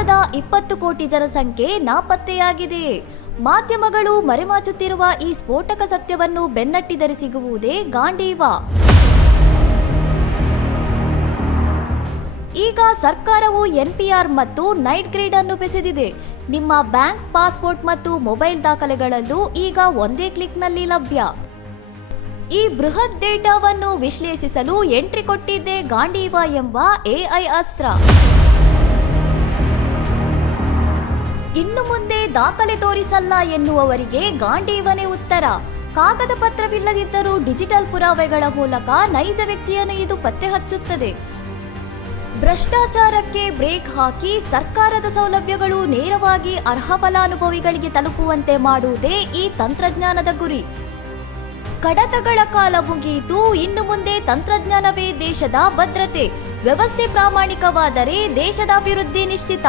ದೇಶದ ಇಪ್ಪತ್ತು ಕೋಟಿ ಜನಸಂಖ್ಯೆ ನಾಪತ್ತೆಯಾಗಿದೆ. ಮಾಧ್ಯಮಗಳು ಮರೆಮಾಚುತ್ತಿರುವ ಈ ಸ್ಫೋಟಕ ಸತ್ಯವನ್ನು ಬೆನ್ನಟ್ಟಿದರೆ ಸಿಗುವುದೇ ಗಾಂಡೀವ. ಈಗ ಸರ್ಕಾರವು ಎನ್ಪಿಆರ್ ಮತ್ತು ನೈಟ್ ಗ್ರೇಡ್ ಅನ್ನು ಬೆಸೆದಿದೆ. ನಿಮ್ಮ ಬ್ಯಾಂಕ್, ಪಾಸ್ಪೋರ್ಟ್ ಮತ್ತು ಮೊಬೈಲ್ ದಾಖಲೆಗಳಲ್ಲೂ ಈಗ ಒಂದೇ ಕ್ಲಿಕ್ನಲ್ಲಿ ಲಭ್ಯ. ಈ ಬೃಹತ್ ಡೇಟಾವನ್ನು ವಿಶ್ಲೇಷಿಸಲು ಎಂಟ್ರಿ ಕೊಟ್ಟಿದ್ದೇ ಗಾಂಡೀವ ಎಂಬ ಎಐ ಅಸ್ತ್ರ. ಮುಂದೆ ದಾಖಲೆ ತೋರಿಸಲ್ಲ ಎನ್ನುವವರಿಗೆ ಗಾಂಡೀವನೇ ಉತ್ತರ. ಕಾಗದ ಪತ್ರವಿಲ್ಲದಿದ್ದರೂ ಡಿಜಿಟಲ್ ಪುರಾವೆಗಳ ಮೂಲಕ ನೈಜ ವ್ಯಕ್ತಿಯನ್ನು ಇದು ಪತ್ತೆ ಹಚ್ಚುತ್ತದೆ. ಭ್ರಷ್ಟಾಚಾರಕ್ಕೆ ಬ್ರೇಕ್ ಹಾಕಿ ಸರ್ಕಾರದ ಸೌಲಭ್ಯಗಳು ನೇರವಾಗಿ ಅರ್ಹ ಫಲಾನುಭವಿಗಳಿಗೆ ತಲುಪುವಂತೆ ಮಾಡುವುದೇ ಈ ತಂತ್ರಜ್ಞಾನದ ಗುರಿ. ಕಡತಗಳ ಕಾಲ ಮುಗಿಯಿತು, ಇನ್ನು ಮುಂದೆ ತಂತ್ರಜ್ಞಾನವೇ ದೇಶದ ಭದ್ರತೆ. ವ್ಯವಸ್ಥೆ ಪ್ರಾಮಾಣಿಕವಾದರೆ ದೇಶದ ಅಭಿವೃದ್ಧಿ ನಿಶ್ಚಿತ.